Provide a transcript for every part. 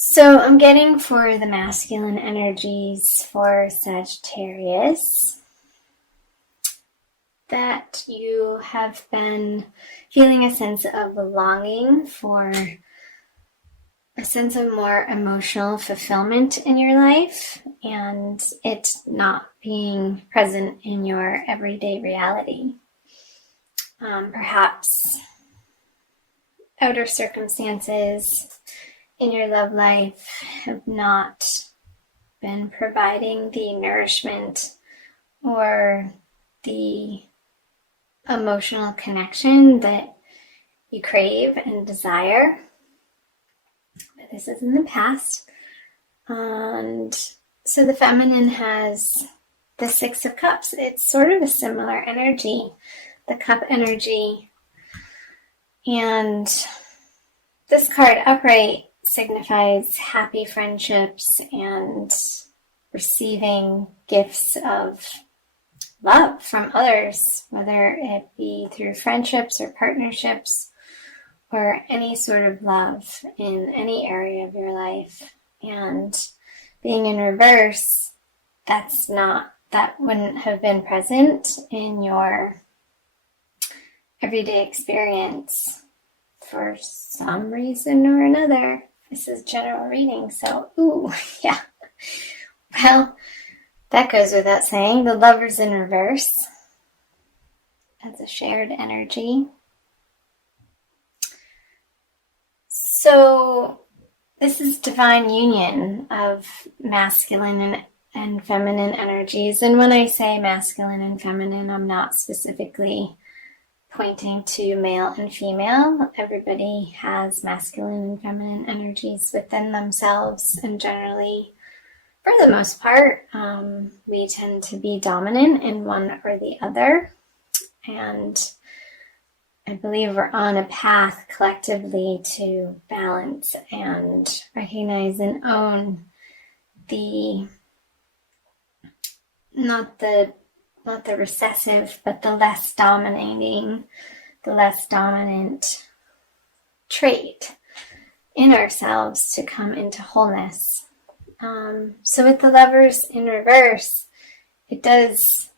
So I'm getting for the masculine energies for Sagittarius that you have been feeling a sense of longing for a sense of more emotional fulfillment in your life and it not being present in your everyday reality. Perhaps outer circumstances in your love life have not been providing the nourishment or the emotional connection that you crave and desire. But this is in the past. And so the feminine has the Six of Cups. It's sort of a similar energy, the cup energy. And this card upright signifies happy friendships and receiving gifts of love from others, whether it be through friendships or partnerships or any sort of love in any area of your life. And being in reverse, that wouldn't have been present in your everyday experience for some reason or another. This is general reading, so yeah. Well, that goes without saying. The Lover's in reverse. That's a shared energy. So this is divine union of masculine and feminine energies. And when I say masculine and feminine, I'm not specifically pointing to male and female. Everybody has masculine and feminine energies within themselves, and generally, for the most part, we tend to be dominant in one or the other. And I believe we're on a path collectively to balance and recognize and own not the recessive, but the less dominating, the less dominant trait in ourselves to come into wholeness. So with the Lovers in reverse, it does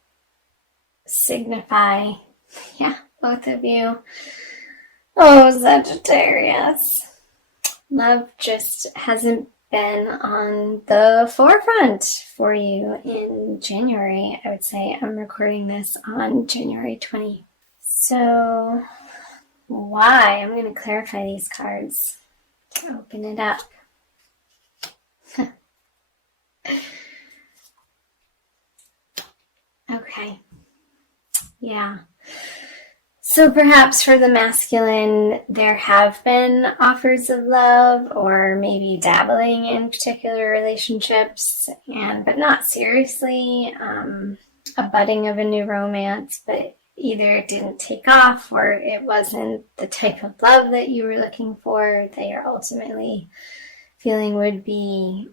signify, both of you. Oh, Sagittarius. Love just hasn't been on the forefront for you in January. I would say I'm recording this on January 20th. So why? I'm going to clarify these cards. Open it up. Okay. Yeah. So perhaps for the masculine, there have been offers of love or maybe dabbling in particular relationships, but not seriously, a budding of a new romance, but either it didn't take off or it wasn't the type of love that you were looking for, that you're ultimately feeling would be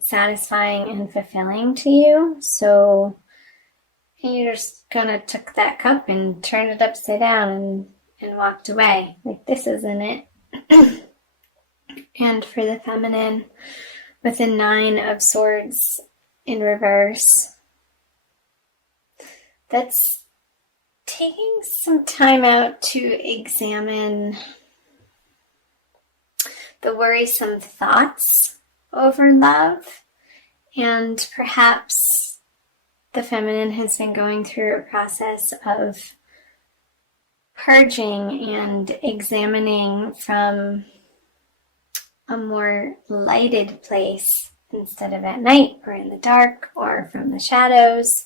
satisfying and fulfilling to you. So you just kind of took that cup and turned it upside down and walked away. Like, this isn't it. And for the feminine, with the Nine of Swords in reverse, that's taking some time out to examine the worrisome thoughts over love, and perhaps the feminine has been going through a process of purging and examining from a more lighted place instead of at night or in the dark or from the shadows,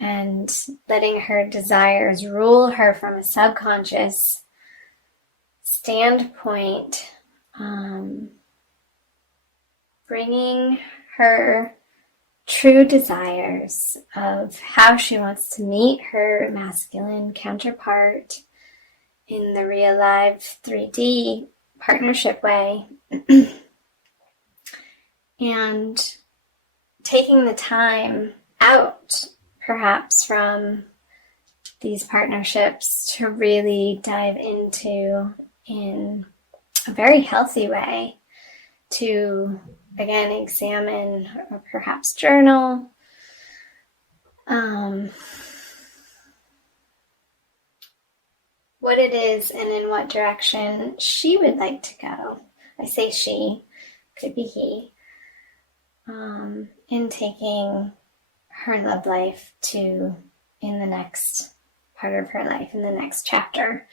and letting her desires rule her from a subconscious standpoint, bringing her true desires of how she wants to meet her masculine counterpart in the real life 3D partnership way, and taking the time out perhaps from these partnerships to really dive into, in a very healthy way, to, again, examine or perhaps journal. What it is and in what direction she would like to go. I say she, could be he, in taking her love life to in the next part of her life, in the next chapter.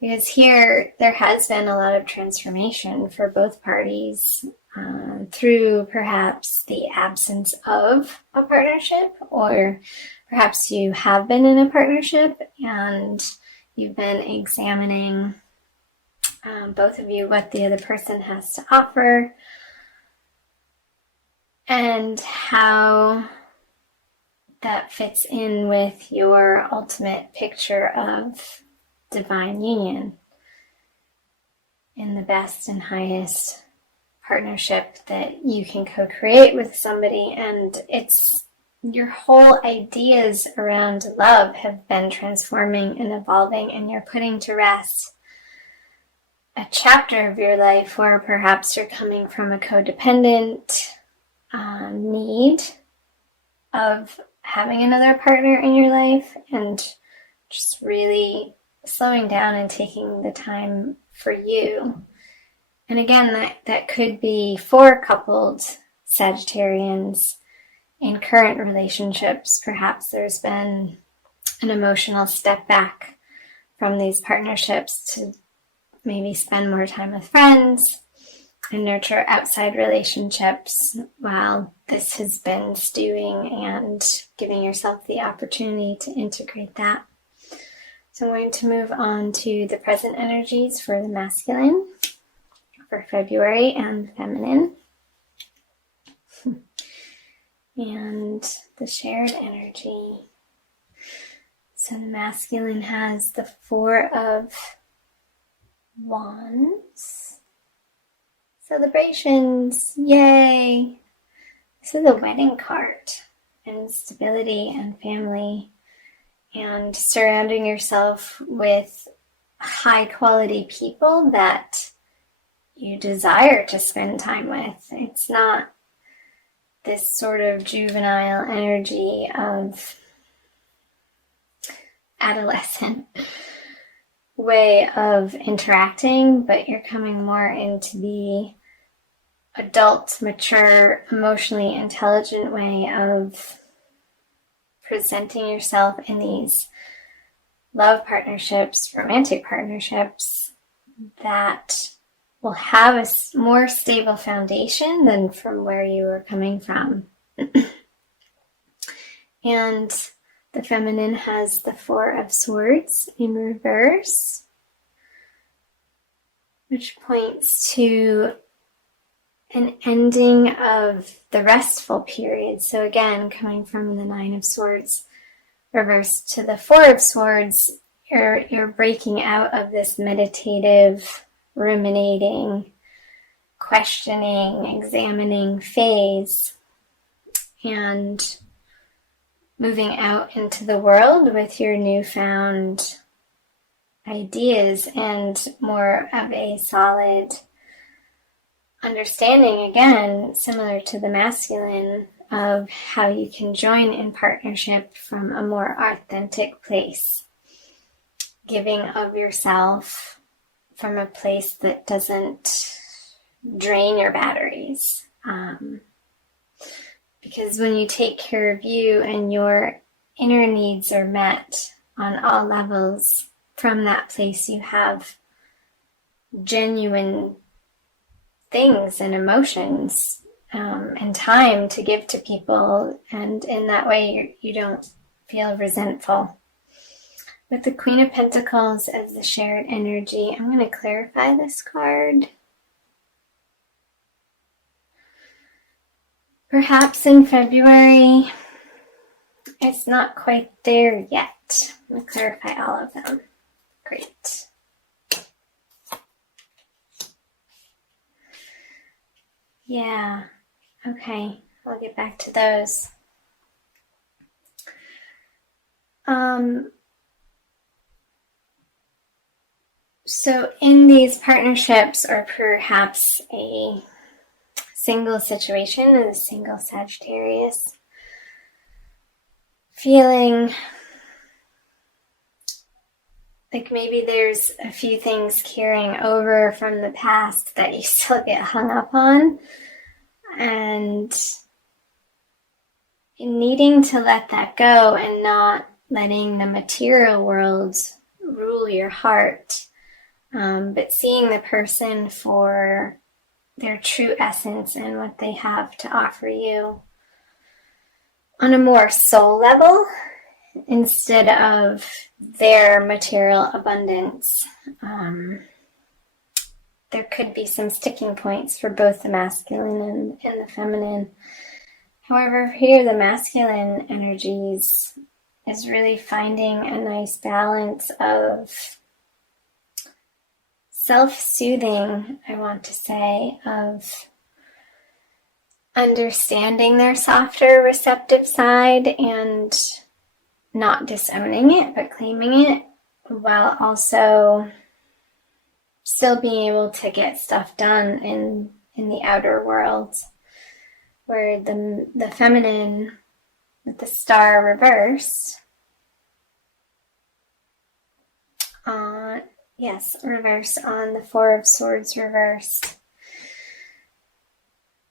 Because here there has been a lot of transformation for both parties through perhaps the absence of a partnership, or perhaps you have been in a partnership and you've been examining, both of you, what the other person has to offer and how that fits in with your ultimate picture of divine union in the best and highest partnership that you can co-create with somebody. And it's your whole ideas around love have been transforming and evolving, and you're putting to rest a chapter of your life where perhaps you're coming from a codependent need of having another partner in your life, and just really slowing down and taking the time for you. And again, that could be for coupled Sagittarians in current relationships. Perhaps there's been an emotional step back from these partnerships to maybe spend more time with friends and nurture outside relationships while this has been stewing, and giving yourself the opportunity to integrate that. So I'm going to move on to the present energies for the masculine for February and the feminine. And the shared energy. So the masculine has the Four of Wands. Celebrations, yay! This is a wedding card, and stability and family, and surrounding yourself with high quality people that you desire to spend time with. It's not this sort of juvenile energy of adolescent way of interacting, but you're coming more into the adult, mature, emotionally intelligent way of presenting yourself in these love partnerships, romantic partnerships that will have a more stable foundation than from where you were coming from. And the feminine has the Four of Swords in reverse, which points to an ending of the restful period. So again, coming from the Nine of Swords reverse to the Four of Swords, you're breaking out of this meditative, ruminating, questioning, examining phase, and moving out into the world with your newfound ideas and more of a solid understanding, again, similar to the masculine, of how you can join in partnership from a more authentic place, giving of yourself from a place that doesn't drain your batteries. Because when you take care of you and your inner needs are met on all levels, from that place you have genuine things and emotions and time to give to people, and in that way you don't feel resentful. With the Queen of Pentacles as the shared energy, I'm going to clarify this card. Perhaps in February, it's not quite there yet. I'm going to clarify all of them. Great. Yeah, okay, I'll get back to those. So in these partnerships, or perhaps a single situation, as a single Sagittarius, feeling like maybe there's a few things carrying over from the past that you still get hung up on, and needing to let that go and not letting the material world rule your heart, but seeing the person for their true essence and what they have to offer you on a more soul level instead of their material abundance. There could be some sticking points for both the masculine and the feminine. However, here the masculine energies is really finding a nice balance of self-soothing, I want to say, of understanding their softer, receptive side and not disowning it, but claiming it, while also still being able to get stuff done in the outer world, where the feminine with the star reversed, reverse on the Four of Swords reversed.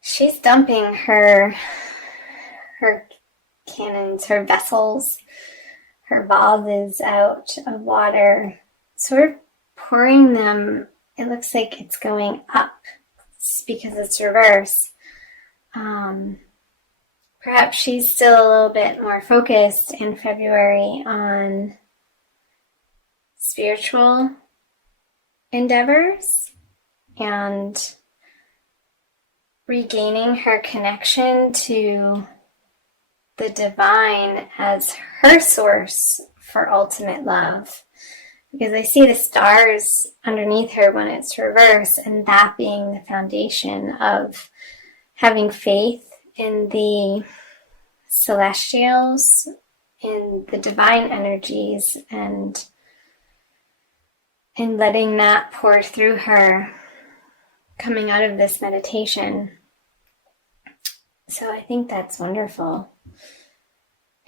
She's dumping her cannons, her vessels, her vases out of water, sort of pouring them. It looks like it's going up because it's reverse. Perhaps she's still a little bit more focused in February on spiritual endeavors and regaining her connection to the divine as her source for ultimate love. Because I see the stars underneath her when it's reversed, and that being the foundation of having faith in the celestials, in the divine energies, and letting that pour through her coming out of this meditation. So I think that's wonderful.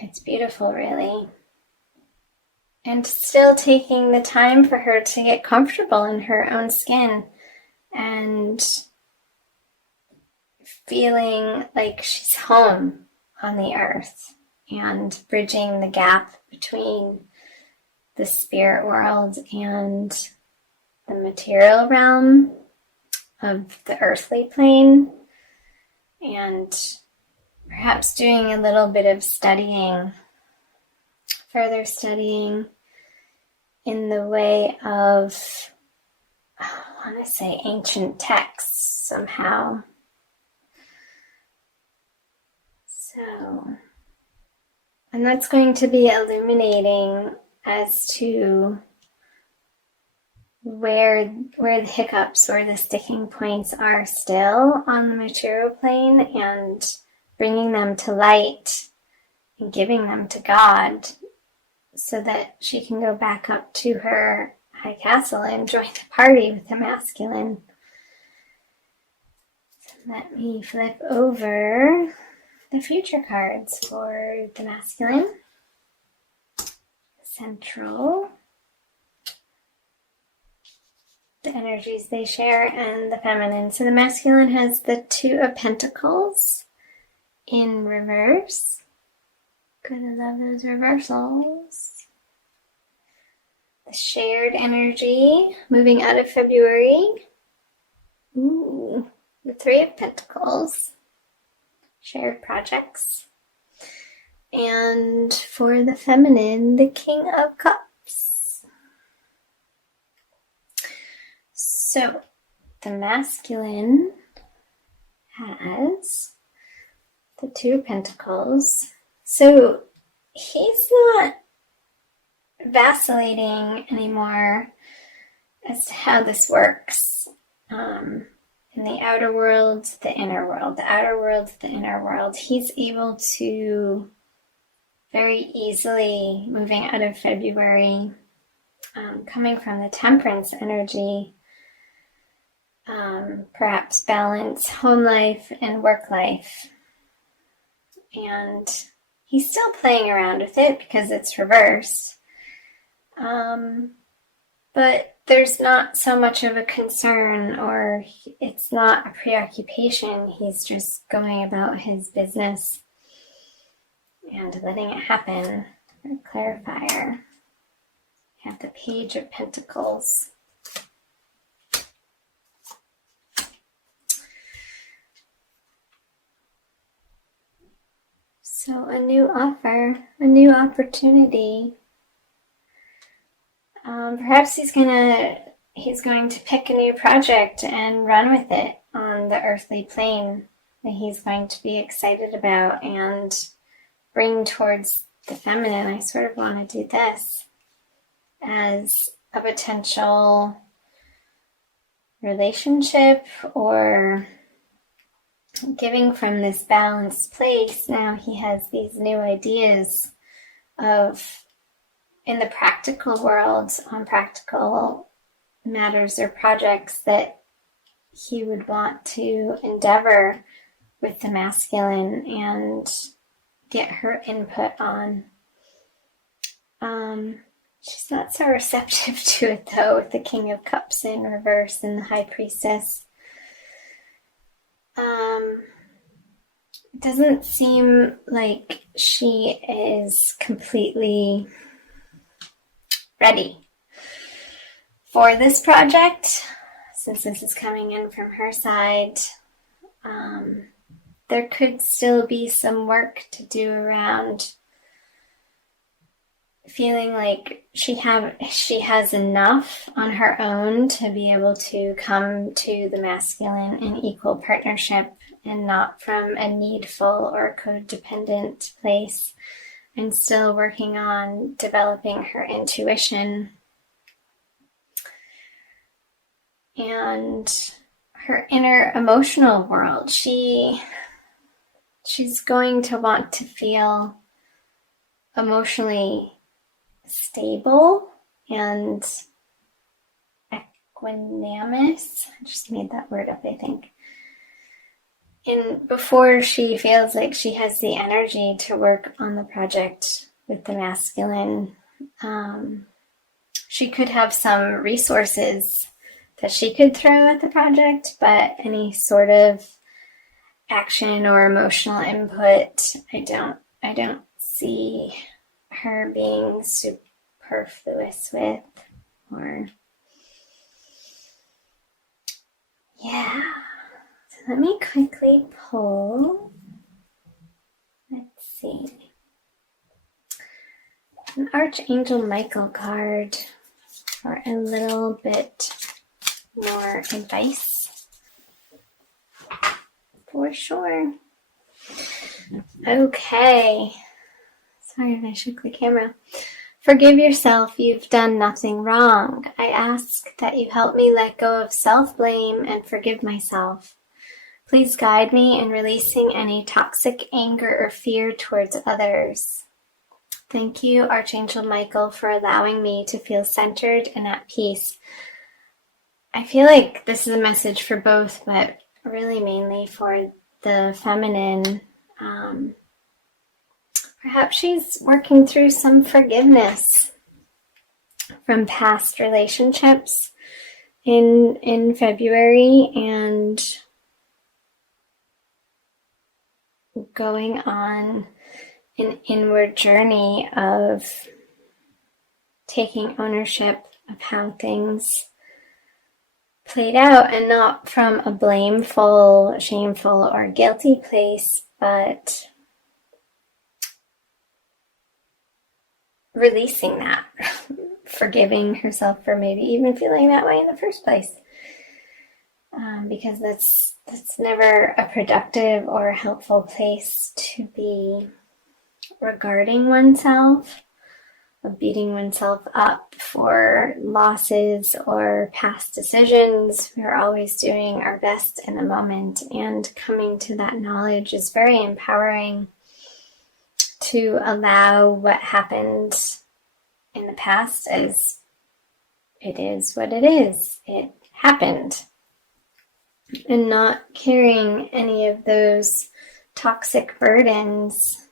It's beautiful, really. And still taking the time for her to get comfortable in her own skin and feeling like she's home on the earth and bridging the gap between the spirit world and the material realm of the earthly plane, and perhaps doing a little bit of studying, further studying in the way of, I want to say, ancient texts somehow. So, and that's going to be illuminating as to where the hiccups or the sticking points are still on the material plane, and bringing them to light and giving them to God so that she can go back up to her high castle and join the party with the masculine. So let me flip over the future cards for the masculine, central, the energies they share, and the feminine. So the masculine has the Two of Pentacles in reverse. Gotta love those reversals. The shared energy moving out of February. Ooh, the Three of Pentacles. Shared projects. And for the feminine, the King of Cups. So the masculine has the Two of Pentacles. So he's not vacillating anymore as to how this works. In the outer world, the inner world, the outer world, the inner world. He's able to very easily, moving out of February, coming from the Temperance energy, perhaps balance home life and work life. And he's still playing around with it because it's reversed. But there's not so much of a concern, or it's not a preoccupation. He's just going about his business and letting it happen. Clarifier. Have the Page of Pentacles. So a new offer, a new opportunity. Perhaps he's going to pick a new project and run with it on the earthly plane that he's going to be excited about and bring towards the feminine. I sort of want to do this as a potential relationship or giving from this balanced place. Now he has these new ideas of, in the practical world, on practical matters or projects that he would want to endeavor with the masculine and get her input on. She's not so receptive to it, though, with the King of Cups in reverse and the High Priestess. It doesn't seem like she is completely ready for this project, since this is coming in from her side. There could still be some work to do around feeling like she has enough on her own to be able to come to the masculine in equal partnership and not from a needful or codependent place, and still working on developing her intuition and her inner emotional world. She's going to want to feel emotionally stable and equanimous. I just made that word up, I think. And before she feels like she has the energy to work on the project with the masculine, she could have some resources that she could throw at the project, but any sort of action or emotional input, I don't see her being superfluous with, or yeah. So let me quickly pull, let's see, an Archangel Michael card for a little bit more advice, for sure. Okay. Sorry if I shook the camera. Forgive yourself, you've done nothing wrong. I ask that you help me let go of self-blame and forgive myself. Please guide me in releasing any toxic anger or fear towards others. Thank you, Archangel Michael, for allowing me to feel centered and at peace. I feel like this is a message for both, but really mainly for the feminine. Perhaps she's working through some forgiveness from past relationships in February and going on an inward journey of taking ownership of how things played out, and not from a blameful, shameful, or guilty place, but releasing that, forgiving herself for maybe even feeling that way in the first place, because that's never a productive or helpful place to be regarding oneself, of beating oneself up for losses or past decisions. We're always doing our best in the moment, and coming to that knowledge is very empowering, to allow what happened in the past as it is what it is. It happened. and not carrying any of those toxic burdens